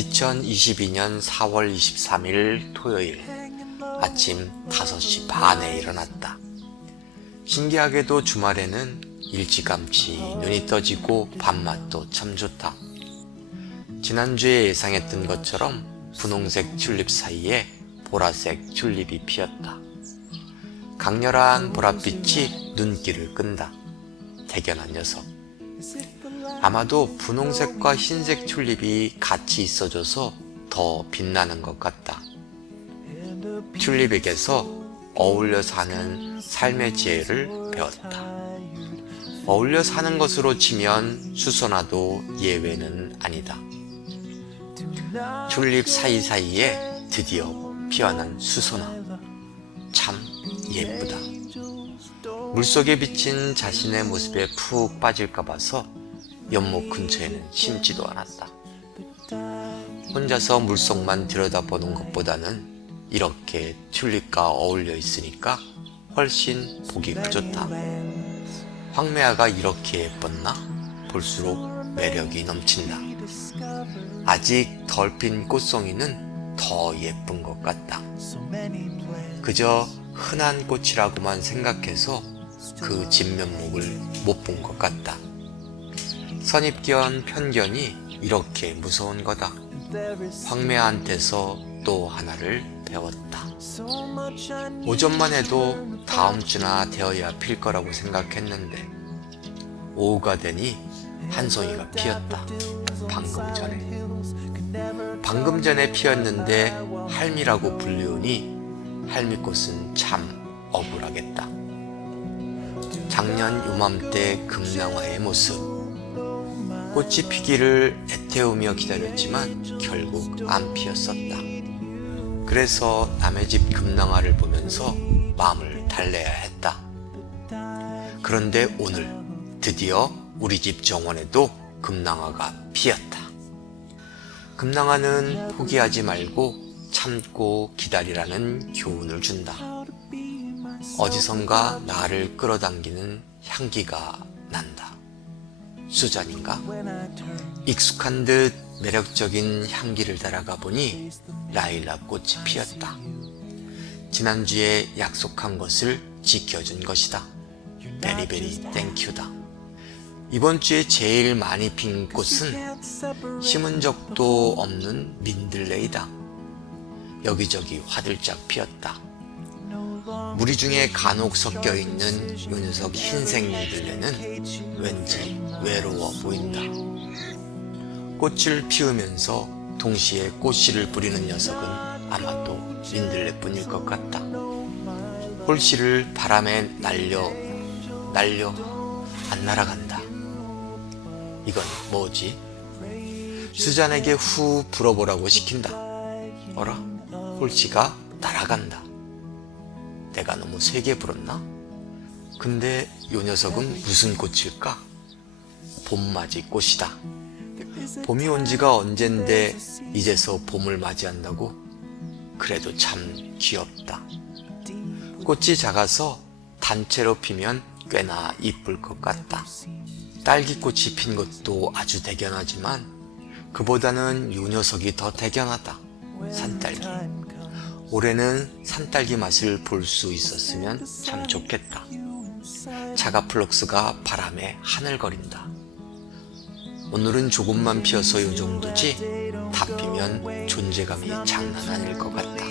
2022년 4월 23일 토요일 아침 5시 반에 일어났다. 신기하게도 주말에는 일찌감치 눈이 떠지고 밤맛도 참 좋다. 지난주에 예상했던 것처럼 분홍색 튤립 사이에 보라색 튤립이 피었다. 강렬한 보랏빛이 눈길을 끈다. 대견한 녀석. 아마도 분홍색과 흰색 튤립이 같이 있어줘서 더 빛나는 것 같다. 튤립에게서 어울려 사는 삶의 지혜를 배웠다. 어울려 사는 것으로 치면 수선화도 예외는 아니다. 튤립 사이사이에 드디어 피어난 수선화. 참 예쁘다. 물속에 비친 자신의 모습에 푹 빠질까 봐서 연못 근처에는 심지도 않았다. 혼자서 물속만 들여다보는 것보다는 이렇게 튤립과 어울려 있으니까 훨씬 보기가 좋다. 황매화가 이렇게 예뻤나? 볼수록 매력이 넘친다. 아직 덜 핀 꽃송이는 더 예쁜 것 같다. 그저 흔한 꽃이라고만 생각해서 그 진면목을 못 본 것 같다. 선입견, 편견이 이렇게 무서운 거다. 황매화한테서 또 하나를 배웠다. 오전만 해도 다음 주나 되어야 필 거라고 생각했는데 오후가 되니 한 송이가 피었다. 방금 전에 피었는데 할미라고 불리우니 할미꽃은 참 억울하겠다. 작년 요맘때 금낭화의 모습. 꽃이 피기를 애태우며 기다렸지만 결국 안 피었었다. 그래서 남의 집 금낭화를 보면서 마음을 달래야 했다. 그런데 오늘 드디어 우리 집 정원에도 금낭화가 피었다. 금낭화는 포기하지 말고 참고 기다리라는 교훈을 준다. 어디선가 나를 끌어당기는 향기가 난다. 수잔인가? 익숙한 듯 매력적인 향기를 따라가 보니 라일락 꽃이 피었다. 지난주에 약속한 것을 지켜준 것이다. 베리베리 땡큐다. 이번 주에 제일 많이 핀 꽃은 심은 적도 없는 민들레이다. 여기저기 화들짝 피었다. 무리 중에 간혹 섞여 있는 요 녀석 흰색 민들레는 왠지 외로워 보인다. 꽃을 피우면서 동시에 꽃씨를 뿌리는 녀석은 아마도 민들레뿐일 것 같다. 홀씨를 바람에 날려 안 날아간다. 이건 뭐지? 수잔에게 후 불어보라고 시킨다. 어라? 홀씨가 날아간다. 내가 너무 세게 불었나? 근데 요 녀석은 무슨 꽃일까? 봄맞이 꽃이다. 봄이 온 지가 언젠데 이제서 봄을 맞이한다고? 그래도 참 귀엽다. 꽃이 작아서 단체로 피면 꽤나 이쁠 것 같다. 딸기꽃이 핀 것도 아주 대견하지만 그보다는 요 녀석이 더 대견하다. 산딸기. 올해는 산딸기 맛을 볼 수 있었으면 참 좋겠다. 자가플럭스가 바람에 하늘거린다. 오늘은 조금만 피어서 요 정도지 다 피면 존재감이 장난 아닐 것 같다.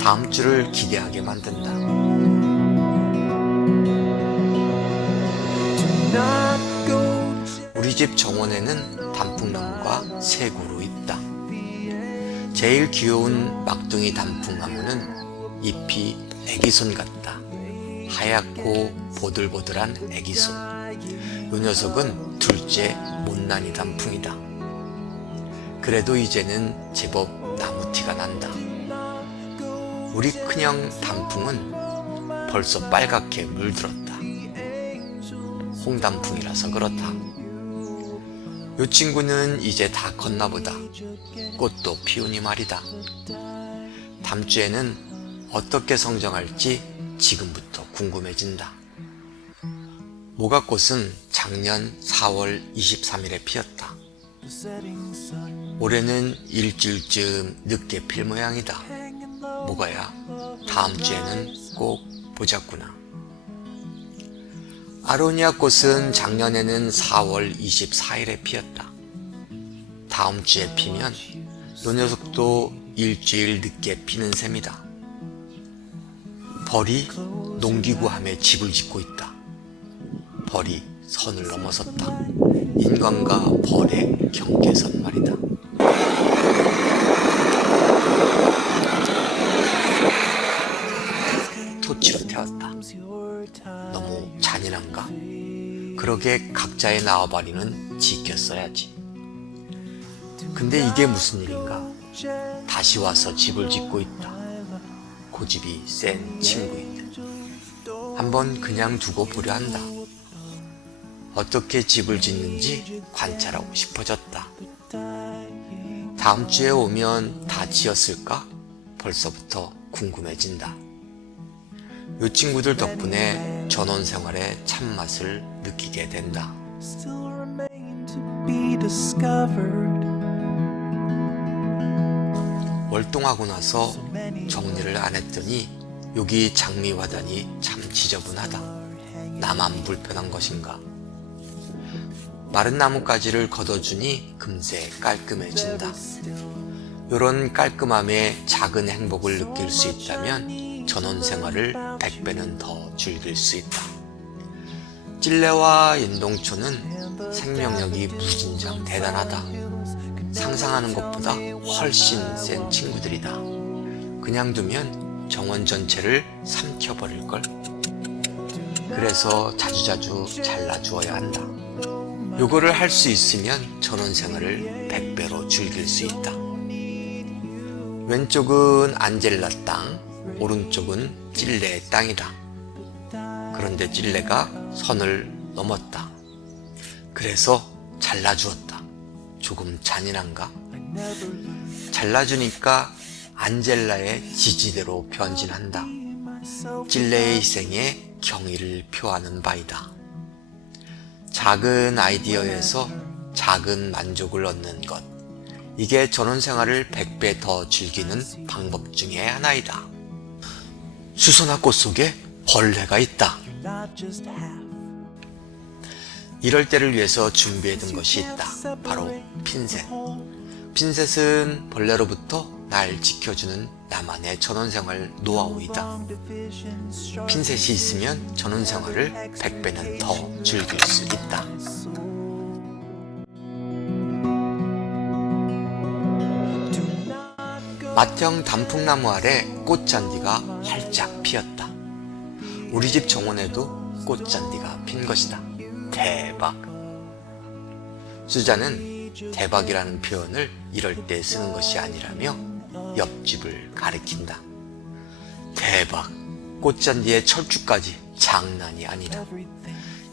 다음 주를 기대하게 만든다. 우리 집 정원에는 단풍나무가 세 그루 있다. 제일 귀여운 막둥이 단풍나무는 잎이 애기손 같다. 하얗고 보들보들한 애기손. 요 녀석은 둘째 못난이 단풍이다. 그래도 이제는 제법 나무티가 난다. 우리 큰형 단풍은 벌써 빨갛게 물들었다. 홍단풍이라서 그렇다. 요 친구는 이제 다 컸나 보다. 꽃도 피우니 말이다. 다음 주에는 어떻게 성장할지 지금부터 궁금해진다. 모가꽃은 작년 4월 23일에 피었다. 올해는 일주일쯤 늦게 필 모양이다. 뭐가야? 다음 주에는 꼭 보자꾸나. 아로니아 꽃은 작년에는 4월 24일에 피었다. 다음 주에 피면 요 녀석도 일주일 늦게 피는 셈이다. 벌이 농기구함에 집을 짓고 있다. 벌이 선을 넘어섰다. 인간과 벌의 경계선 말이다. 토치로 태웠다. 너무 잔인한가? 그러게 각자의縄바리는 지켰어야지. 근데 이게 무슨 일인가? 다시 와서 집을 짓고 있다. 고집이 센 친구인데 한번 그냥 두고 보려 한다. 어떻게 집을 짓는지 관찰하고 싶어졌다. 다음 주에 오면 다 지었을까? 벌써부터 궁금해진다. 요 친구들 덕분에 전원 생활의 참맛을 느끼게 된다. 월동하고 나서 정리를 안 했더니 여기 장미화단이 참 지저분하다. 나만 불편한 것인가? 마른 나뭇가지를 걷어주니 금세 깔끔해진다. 요런 깔끔함에 작은 행복을 느낄 수 있다면 전원 생활을 100배는 더 즐길 수 있다. 찔레와 인동초는 생명력이 무진장 대단하다. 상상하는 것보다 훨씬 센 친구들이다. 그냥 두면 정원 전체를 삼켜버릴걸. 그래서 자주자주 잘라주어야 한다. 요거를 할 수 있으면 전원 생활을 100배로 즐길 수 있다. 왼쪽은 안젤라 땅, 오른쪽은 찔레의 땅이다. 그런데 찔레가 선을 넘었다. 그래서 잘라주었다. 조금 잔인한가? 잘라주니까 안젤라의 지지대로 변진한다. 찔레의 희생에 경의를 표하는 바이다. 작은 아이디어에서 작은 만족을 얻는 것. 이게 전원생활을 100배 더 즐기는 방법 중에 하나이다. 수선화 꽃 속에 벌레가 있다. 이럴 때를 위해서 준비해둔 것이 있다. 바로 핀셋. 핀셋은 벌레로부터 날 지켜주는 나만의 전원생활 노하우이다. 핀셋이 있으면 전원생활을 100배는 더 즐길 수 있다. 맏형 단풍나무 아래 꽃잔디가 활짝 피었다. 우리 집 정원에도 꽃잔디가 핀 것이다. 대박! 수자는 대박이라는 표현을 이럴 때 쓰는 것이 아니라며 옆집을 가리킨다. 대박! 꽃잔디에 철쭉까지 장난이 아니다.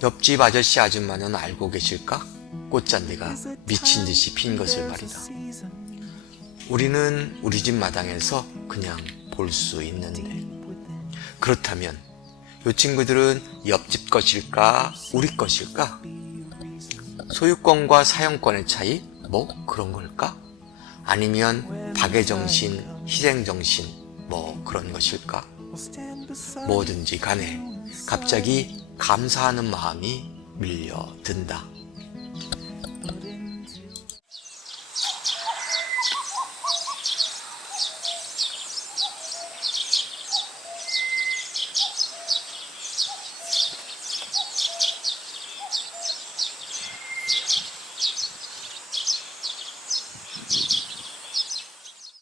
옆집 아저씨 아줌마는 알고 계실까? 꽃잔디가 미친 듯이 핀 것을 말이다. 우리는 우리 집 마당에서 그냥 볼 수 있는데, 그렇다면 이 친구들은 옆집 것일까? 우리 것일까? 소유권과 사용권의 차이? 뭐 그런 걸까? 아니면 박애정신, 희생정신 뭐 그런 것일까? 뭐든지 간에 갑자기 감사하는 마음이 밀려든다.